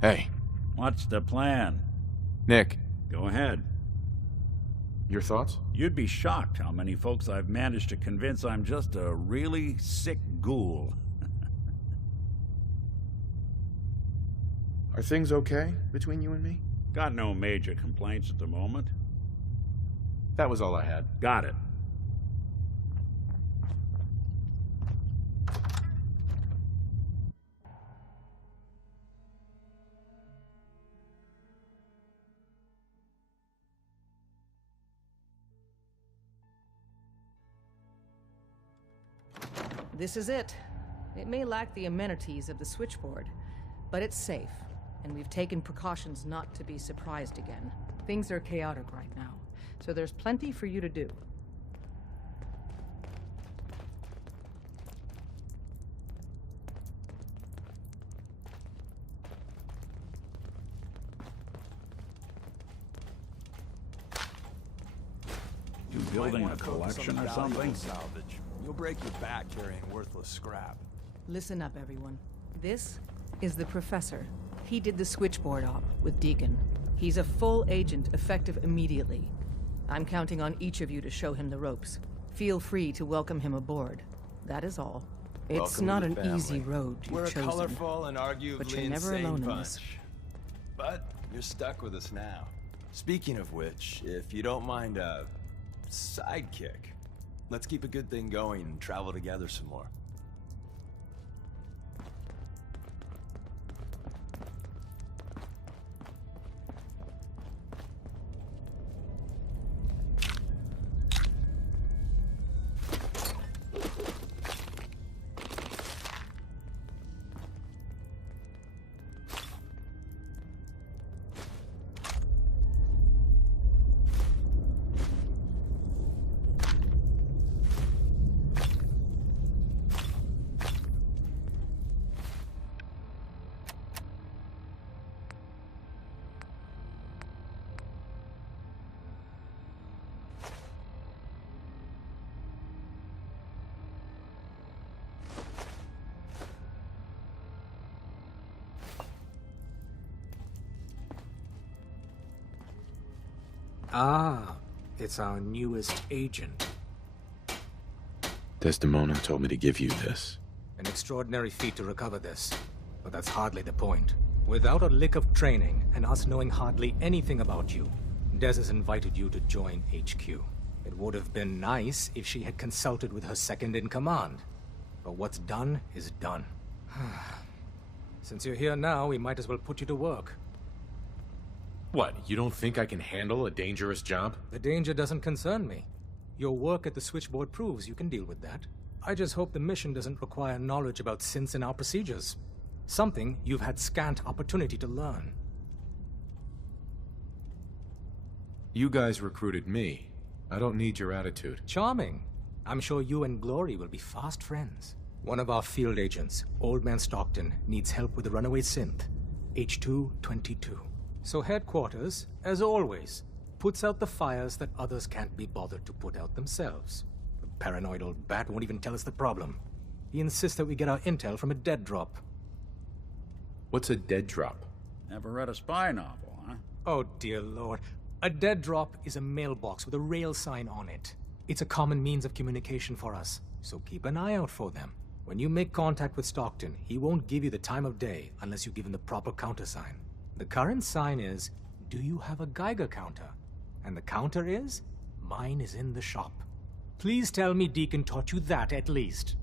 Hey. What's the plan? Nick. Go ahead. Your thoughts? You'd be shocked how many folks I've managed to convince I'm just a really sick ghoul. Are things okay between you and me? Got no major complaints at the moment. That was all I had. Got it. This is it. It may lack the amenities of the switchboard, but it's safe, and we've taken precautions not to be surprised again. Things are chaotic right now, so there's plenty for you to do. You building a collection or something? Salvage. You'll break your back carrying worthless scrap. Listen up, everyone. This is the Professor. He did the switchboard op with Deacon. He's a full agent, effective immediately. I'm counting on each of you to show him the ropes. Feel free to welcome him aboard. That is all. It's not an easy road you've We're chosen. a colorful and arguably but you're never insane alone in bunch. this. But you're stuck with us now. Speaking of which, if you don't mind a sidekick, let's keep a good thing going and travel together some more. Ah, it's our newest agent. Desdemona told me to give you this. An extraordinary feat to recover this, but that's hardly the point. Without a lick of training, and us knowing hardly anything about you, Des has invited you to join HQ. It would have been nice if she had consulted with her second-in-command. But what's done is done. Since you're here now, we might as well put you to work. What, you don't think I can handle a dangerous job? The danger doesn't concern me. Your work at the switchboard proves you can deal with that. I just hope the mission doesn't require knowledge about synths and our procedures. Something you've had scant opportunity to learn. You guys recruited me. I don't need your attitude. Charming. I'm sure you and Glory will be fast friends. One of our field agents, Old Man Stockton, needs help with the runaway synth. H222. So headquarters, as always, puts out the fires that others can't be bothered to put out themselves. The paranoid old bat won't even tell us the problem. He insists that we get our intel from a dead drop. What's a dead drop? Never read a spy novel, huh? Oh, dear Lord. A dead drop is a mailbox with a rail sign on it. It's a common means of communication for us, so keep an eye out for them. When you make contact with Stockton, he won't give you the time of day unless you give him the proper countersign. The current sign is, do you have a Geiger counter? And the counter is, mine is in the shop. Please tell me Deacon taught you that at least.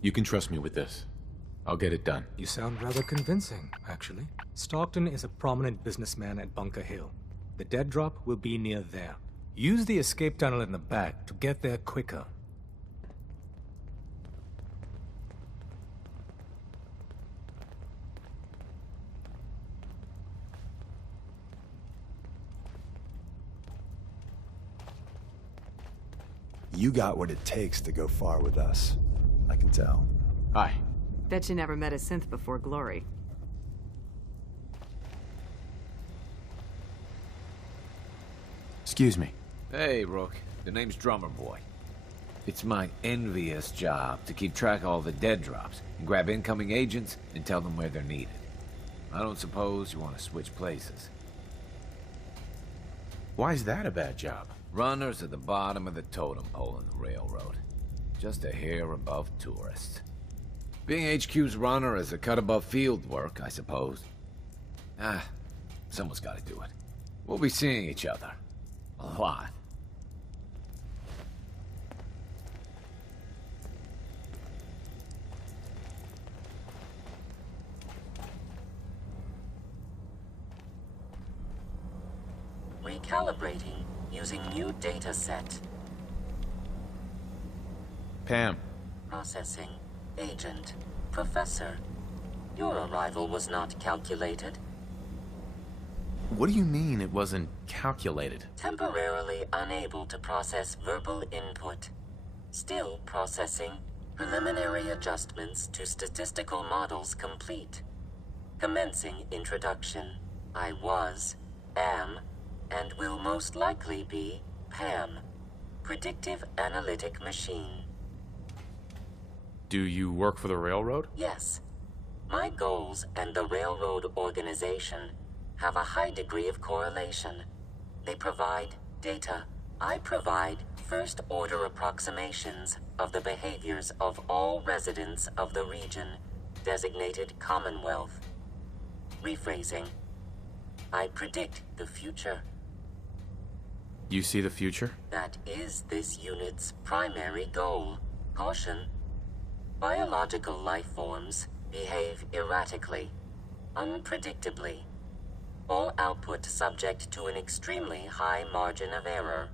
You can trust me with this. I'll get it done. You sound rather convincing, actually. Stockton is a prominent businessman at Bunker Hill. The dead drop will be near there. Use the escape tunnel in the back to get there quicker. You got what it takes to go far with us. I can tell. Hi. Bet you never met a synth before Glory. Excuse me. Hey, Rook. The name's Drummer Boy. It's my envious job to keep track of all the dead drops, and grab incoming agents and tell them where they're needed. I don't suppose you want to switch places. Why's that a bad job? Runners at the bottom of the totem pole in the railroad. Just a hair above tourists. Being HQ's runner is a cut above field work, I suppose. Someone's got to do it. We'll be seeing each other. A lot. Recalibrating using new data set. Pam. Processing. Agent. Professor. Your arrival was not calculated. What do you mean it wasn't calculated? Temporarily unable to process verbal input. Still processing. Preliminary adjustments to statistical models complete. Commencing introduction. I was, am, and will most likely be Pam. Predictive analytic machine. Do you work for the railroad? Yes. My goals and the railroad organization have a high degree of correlation. They provide data. I provide first-order approximations of the behaviors of all residents of the region, designated Commonwealth. Rephrasing. I predict the future. You see the future? That is this unit's primary goal. Caution. Biological life forms behave erratically, unpredictably. All output subject to an extremely high margin of error.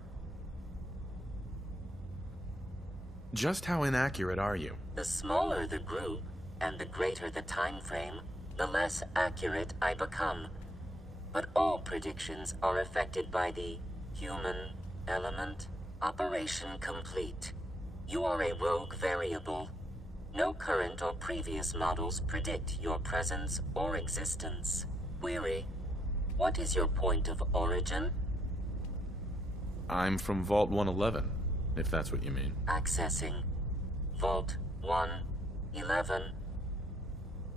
Just how inaccurate are you? The smaller the group, and the greater the time frame, the less accurate I become. But all predictions are affected by the human element. Operation complete. You are a rogue variable. No current or previous models predict your presence or existence. Query. What is your point of origin? I'm from Vault 111, if that's what you mean. Accessing. Vault 111.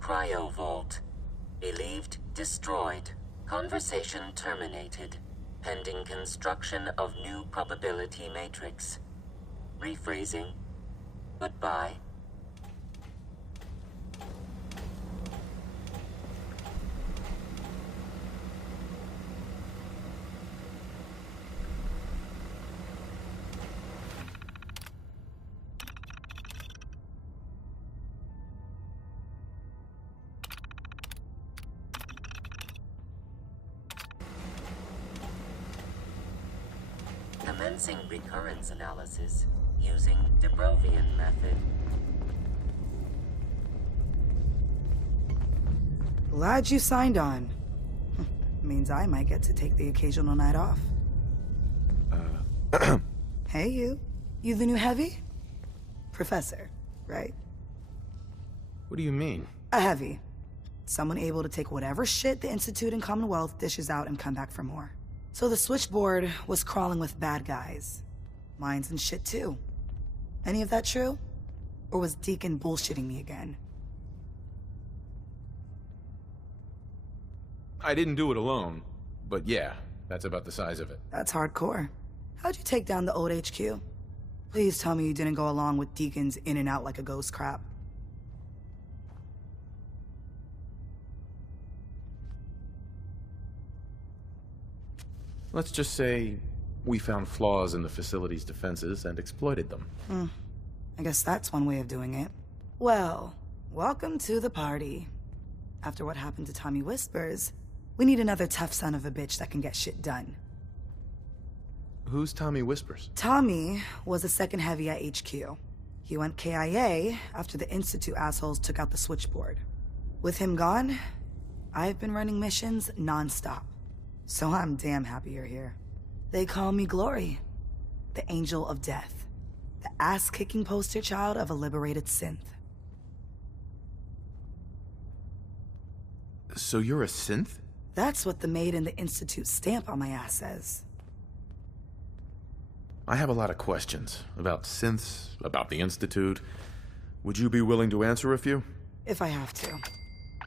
Cryo Vault. Believed destroyed. Conversation terminated. Pending construction of new probability matrix. Rephrasing. Goodbye. Commencing recurrence analysis using de Brovian method. Glad you signed on. Means I might get to take the occasional night off. Hey, you. You the new heavy? Professor, right? What do you mean? A heavy. Someone able to take whatever shit the Institute and Commonwealth dishes out and come back for more. So the switchboard was crawling with bad guys. Mines and shit too. Any of that true? Or was Deacon bullshitting me again? I didn't do it alone, but yeah, that's about the size of it. That's hardcore. How'd you take down the old HQ? Please tell me you didn't go along with Deacon's in and out like a ghost crap. Let's just say we found flaws in the facility's defenses and exploited them. I guess that's one way of doing it. Well, welcome to the party. After what happened to Tommy Whispers, we need another tough son of a bitch that can get shit done. Who's Tommy Whispers? Tommy was the second heavy at HQ. He went KIA after the Institute assholes took out the switchboard. With him gone, I've been running missions non-stop. So I'm damn happy you're here. They call me Glory, the Angel of Death, the ass-kicking poster child of a liberated synth. So you're a synth? That's what the maid in the Institute stamp on my ass says. I have a lot of questions about synths, about the Institute. Would you be willing to answer a few? If I have to.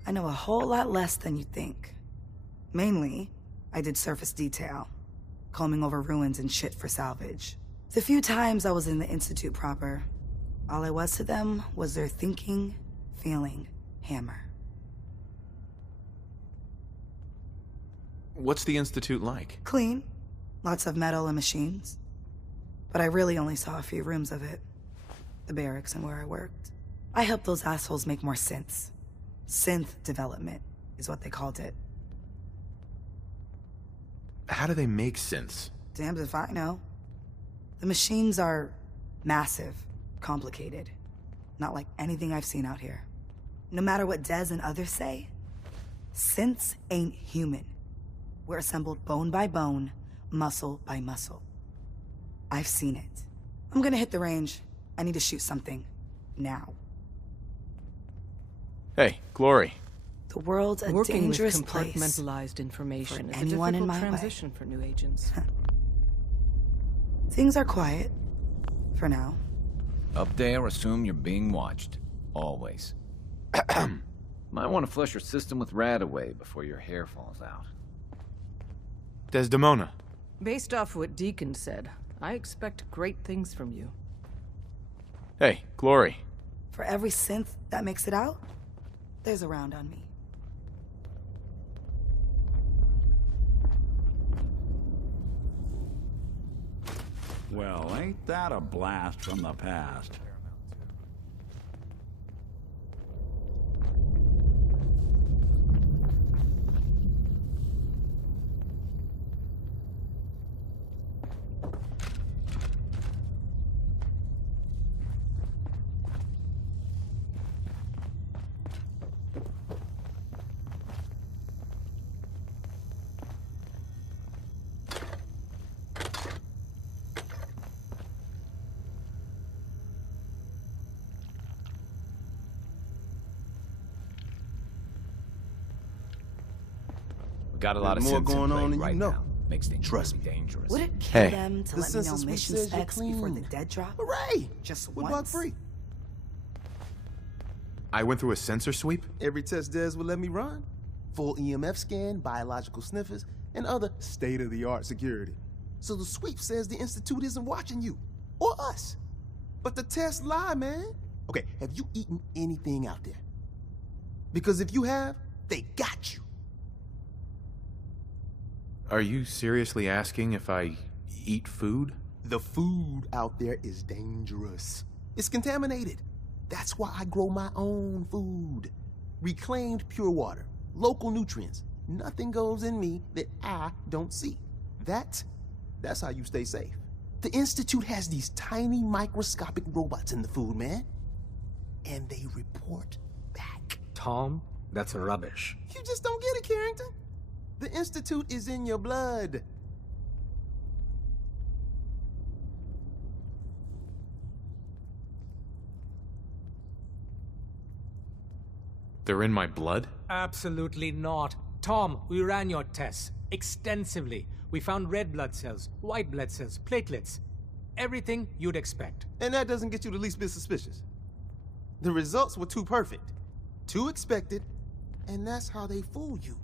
I know a whole lot less than you think. Mainly, I did surface detail, combing over ruins and shit for salvage. The few times I was in the Institute proper, all I was to them was their thinking, feeling hammer. What's the Institute like? Clean. Lots of metal and machines. But I really only saw a few rooms of it. The barracks and where I worked. I helped those assholes make more synths. Synth development is what they called it. How do they make synths? Damned if I know. The machines are massive, complicated. Not like anything I've seen out here. No matter what Dez and others say, synths ain't human. We're assembled bone by bone, muscle by muscle. I've seen it. I'm gonna hit the range. I need to shoot something. Now. Hey, Glory. The world's a Working dangerous with place. compartmentalized information is a anyone in difficult my way. transition for new agents. Things are quiet. For now. Up there, assume you're being watched. Always. Might want to flush your system with Radaway before your hair falls out. Desdemona. Based off what Deacon said, I expect great things from you. Hey, Glory. For every synth that makes it out, there's a round on me. Well, ain't that a blast from the past? Got a lot of There's more synths in going play on than you right know. now. Makes things Trust really dangerous. Would it kill Hey. them to The let me know census mission says you're specs before the clean. dead drop? Hooray! Just We're once? bug free. I went through a sensor sweep? Every test Des would let me run. Full EMF scan, biological sniffers, and other state-of-the-art security. So the sweep says the Institute isn't watching you. Or us. But the tests lie, man. Okay, have you eaten anything out there? Because if you have, they got you. Are you seriously asking if I eat food? The food out there is dangerous. It's contaminated. That's why I grow my own food. Reclaimed pure water, local nutrients. Nothing goes in me that I don't see. That's how you stay safe. The Institute has these tiny microscopic robots in the food, man. And they report back. Tom, that's rubbish. You just don't get it, Carrington. The Institute is in your blood. They're in my blood? Absolutely not. Tom, we ran your tests extensively. We found red blood cells, white blood cells, platelets. Everything you'd expect. And that doesn't get you the least bit suspicious. The results were too perfect, too expected, and that's how they fool you.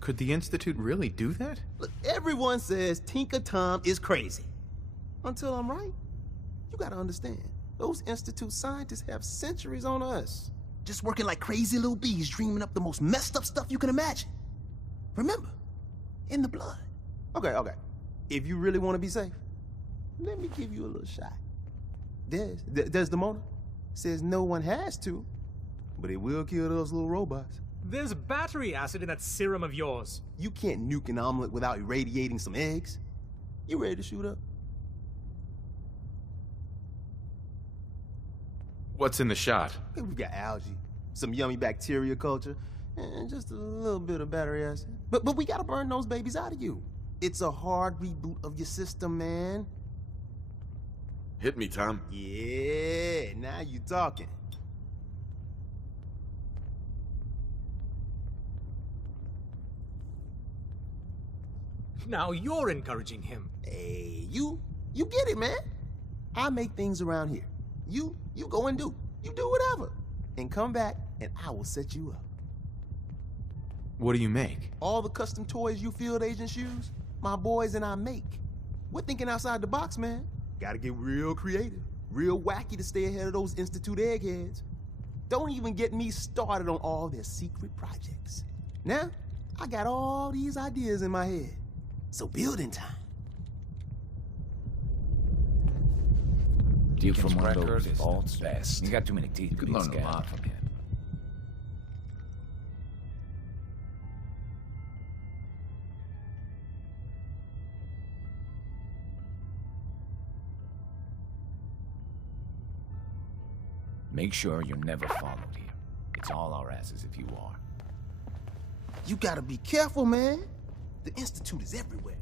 Could the Institute really do that? Look, everyone says Tinker Tom is crazy. Until I'm right. You gotta understand, those Institute scientists have centuries on us. Just working like crazy little bees, dreaming up the most messed up stuff you can imagine. Remember, in the blood. Okay. If you really want to be safe, let me give you a little shot. Desdemona says no one has to, but it will kill those little robots. There's battery acid in that serum of yours. You can't nuke an omelet without irradiating some eggs. You ready to shoot up? What's in the shot? Okay, we've got algae, some yummy bacteria culture, and just a little bit of battery acid. But we gotta burn those babies out of you. It's a hard reboot of your system, man. Hit me, Tom. Yeah, now you talking. Now you're encouraging him. Hey, you get it, man. I make things around here. You go and do. You do whatever. And come back, and I will set you up. What do you make? All the custom toys you field agents use, my boys and I make. We're thinking outside the box, man. Gotta get real creative, real wacky to stay ahead of those Institute eggheads. Don't even get me started on all their secret projects. Now, I got all these ideas in my head. So building time. Deal from one of record those is vaults. the best. You got too many teeth. You could learn a lot from him. Make sure you're never followed here. It's all our asses if you are. You gotta be careful, man. The Institute is everywhere.